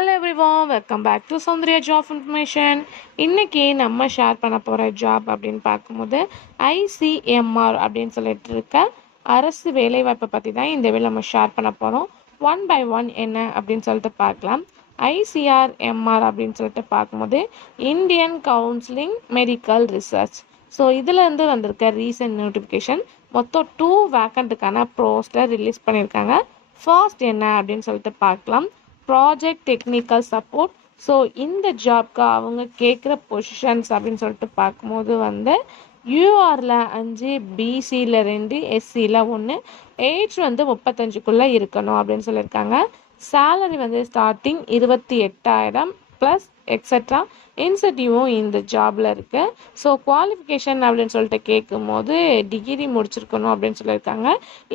Hello everyone, welcome back to Soundarya job information. இன்றைக்கி நம்ம share பண்ண போகிற ஜாப் அப்படின்னு பார்க்கும்போது ஐசிஎம்ஆர் அப்படின்னு சொல்லிட்டு இருக்க அரசு வேலைவாய்ப்பை பற்றி தான் இந்த வேலை நம்ம ஷேர் பண்ண போகிறோம். ஒன் பை ஒன் என்ன அப்படின்னு சொல்லிட்டு பார்க்கலாம். ஐசிஆர்எம்ஆர் அப்படின்னு சொல்லிட்டு பார்க்கும்போது Indian counselling medical research. So இதிலேருந்து வந்திருக்க ரீசன்ட் நோட்டிஃபிகேஷன் மொத்தம் 2 வேக்கண்ட்டுக்கான போஸ்டர் ரிலீஸ் பண்ணியிருக்காங்க. ஃபர்ஸ்ட் என்ன அப்படின்னு சொல்லிட்டு பார்க்கலாம். Project technical support. ஸோ இந்த ஜாப்க்கு அவங்க கேட்குற பொசிஷன்ஸ் அப்படின்னு சொல்லிட்டு பார்க்கும்போது வந்து யூஆரில் 5, பிசியில் 2, எஸ்சியில் 1, ஏஜ் வந்து 35க்குள்ளே இருக்கணும் அப்படின்னு சொல்லியிருக்காங்க. சேலரி வந்து ஸ்டார்டிங் 28,000 ப்ளஸ் எக்ஸட்ரா இன்சென்டிவும் இந்த ஜாபில் இருக்குது. ஸோ குவாலிஃபிகேஷன் அப்படின்னு சொல்லிட்டு கேட்கும்போது டிகிரி முடிச்சிருக்கணும் அப்படின்னு சொல்லியிருக்காங்க.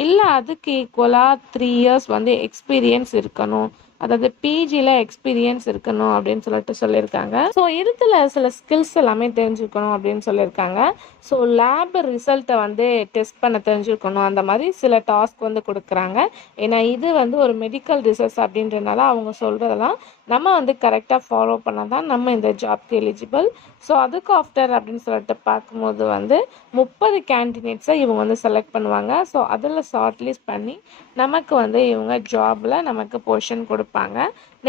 இல்லை அதுக்கு ஈக்குவலாக 3 இயர்ஸ் வந்து எக்ஸ்பீரியன்ஸ் இருக்கணும், அதாவது பிஜியில் எக்ஸ்பீரியன்ஸ் இருக்கணும் அப்படின்னு சொல்லிட்டு சொல்லியிருக்காங்க. ஸோ இதில் சில ஸ்கில்ஸ் எல்லாமே தெரிஞ்சுக்கணும் அப்படின்னு சொல்லியிருக்காங்க. ஸோ லேப் ரிசல்ட்டை வந்து டெஸ்ட் பண்ண தெரிஞ்சுக்கணும், அந்த மாதிரி சில டாஸ்க் வந்து கொடுக்குறாங்க. ஏன்னா இது வந்து ஒரு மெடிக்கல் ரிசர்ச் அப்படின்றனால அவங்க சொல்கிறதெல்லாம் நம்ம வந்து கரெக்டாக ஃபாலோ பண்ணால் தான் நம்ம இந்த ஜாப்க்கு எலிஜிபிள். ஸோ அதுக்கு ஆஃப்டர் அப்படின்னு சொல்லிட்டு பார்க்கும்போது வந்து 30 கேண்டிடேட்ஸை இவங்க வந்து செலக்ட் பண்ணுவாங்க. ஸோ அதில் ஷார்ட் லிஸ்ட் பண்ணி நமக்கு வந்து இவங்க ஜாபில் நமக்கு பொசிஷன் கொடுப்பாங்க.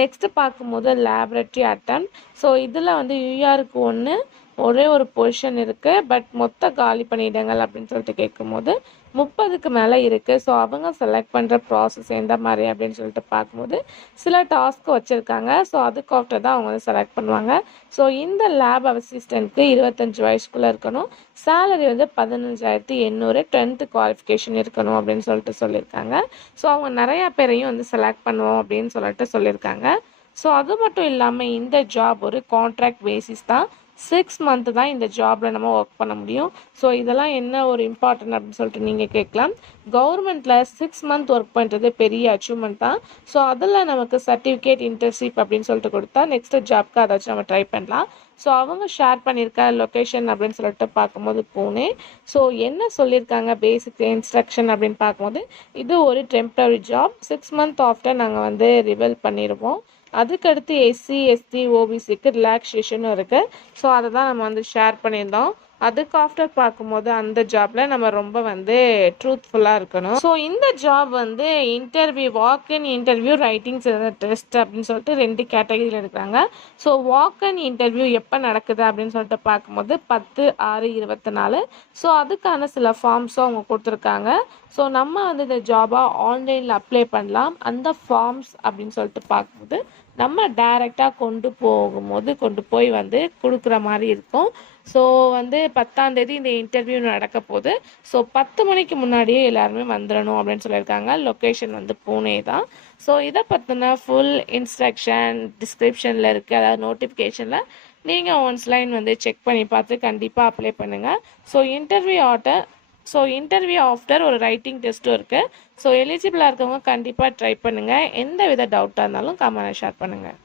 நெக்ஸ்ட்டு பார்க்கும்போது லேபரட்டரி அட்டம். ஸோ இதில் வந்து யூஆருக்கு ஒரே ஒரு பொசிஷன் இருக்குது. பட் மொத்த காலி பணியிடங்கள் அப்படின்னு சொல்லிட்டு கேட்கும்போது 30க்கு மேலே இருக்குது. ஸோ அவங்க செலக்ட் பண்ணுற ப்ராசஸ் எந்த மாதிரி அப்படின்னு சொல்லிட்டு பார்க்கும்போது சில டாஸ்க் வச்சுருக்காங்க. ஸோ அதுக்கு ஆஃப்டர் தான் அவங்க வந்து செலக்ட் பண்ணுவாங்க. ஸோ இந்த லேப் அசிஸ்டண்ட்க்கு 25 வயசுக்குள்ளே இருக்கணும். சேலரி வந்து 15,800, 10th குவாலிஃபிகேஷன் இருக்கணும் அப்படின்னு சொல்லிட்டு சொல்லியிருக்காங்க. ஸோ அவங்க நிறையா பேரையும் வந்து செலக்ட் பண்ணுவோம் அப்படின்னு சொல்லிட்டு சொல்லியிருக்காங்க. ஸோ அது மட்டும் இல்லாமல் இந்த ஜாப் ஒரு கான்ட்ராக்ட் பேசிஸ் தான். 6 மந்த் தான் இந்த ஜாபில் நம்ம ஒர்க் பண்ண முடியும். ஸோ இதெல்லாம் என்ன ஒரு இம்பார்ட்டன்ட் அப்படின்னு சொல்லிட்டு நீங்கள் கேட்கலாம். கவர்மெண்ட்டில் 6 மந்த் ஒர்க் பண்ணுறது பெரிய அச்சீவ்மெண்ட் தான். ஸோ அதில் நமக்கு சர்டிஃபிகேட், இன்டர்ன்ஷிப் அப்படின்னு சொல்லிட்டு கொடுத்தா நெக்ஸ்ட் ஜாப்க்கு அதாச்சும் நம்ம ட்ரை பண்ணலாம். ஸோ அவங்க ஷேர் பண்ணியிருக்க லொக்கேஷன் அப்படின்னு சொல்லிட்டு பார்க்கும்போது பூனே. ஸோ என்ன சொல்லியிருக்காங்க பேசிக் இன்ஸ்ட்ரக்ஷன் அப்படின்னு பார்க்கும்போது இது ஒரு டெம்பரரி ஜாப். 6 மந்த் ஆஃப்டர் நாங்கள் வந்து ரிவெல் பண்ணிடுவோம். அதுக்கடுத்து எஸ்சி, எஸ்டி, ஓபிசிக்கு ரிலாக்ஸேஷனும் இருக்குது. ஸோ அதை தான் நம்ம வந்து ஷேர் பண்ணியிருந்தோம். அதுக்கு ஆஃப்டர் பார்க்கும்போது அந்த ஜாபில் நம்ம ரொம்ப வந்து ட்ரூத்ஃபுல்லாக இருக்கணும். ஸோ இந்த ஜாப் வந்து இன்டர்வியூ, வாக்-இன் இன்டர்வியூ, ரைட்டிங் டெஸ்ட் அப்படின்னு சொல்லிட்டு 2 கேட்டகரியில் எடுக்கிறாங்க. ஸோ வாக்-இன் இன்டர்வியூ எப்போ நடக்குது அப்படின்னு சொல்லிட்டு பார்க்கும்போது 10/6/24. ஸோ அதுக்கான சில ஃபார்ம்ஸும் அவங்க கொடுத்துருக்காங்க. ஸோ நம்ம வந்து இந்த ஜாபை ஆன்லைனில் அப்ளை பண்ணலாம். அந்த ஃபார்ம்ஸ் அப்படின்னு சொல்லிட்டு பார்க்கும்போது நம்ம டைரெக்டாக கொண்டு போய் வந்து கொடுக்குற மாதிரி இருக்கும். ஸோ வந்து 10ஆம் தேதி இந்த இன்டர்வியூ நடக்க போகுது. ஸோ 10 மணிக்கு முன்னாடியே எல்லாருமே வந்துடணும் அப்படின்னு சொல்லியிருக்காங்க. லொக்கேஷன் வந்து பூனே தான். ஸோ இதை பற்றின ஃபுல் இன்ஸ்ட்ரக்ஷன் டிஸ்கிரிப்ஷனில் இருக்குது, அதாவது நோட்டிஃபிகேஷனில் நீங்கள் ஒன்ஸ் லைன் வந்து செக் பண்ணி பார்த்து கண்டிப்பாக அப்ளை பண்ணுங்கள். ஸோ இன்டர்வியூ ஆஃப்டர் ஒரு ரைட்டிங் டெஸ்ட்டும் இருக்குது. ஸோ எலிஜிபிளாக இருக்கவங்க கண்டிப்பாக ட்ரை பண்ணுங்கள். எந்த வித டவுட்டாக இருந்தாலும் கமெண்ட் ஷேர் பண்ணுங்கள்.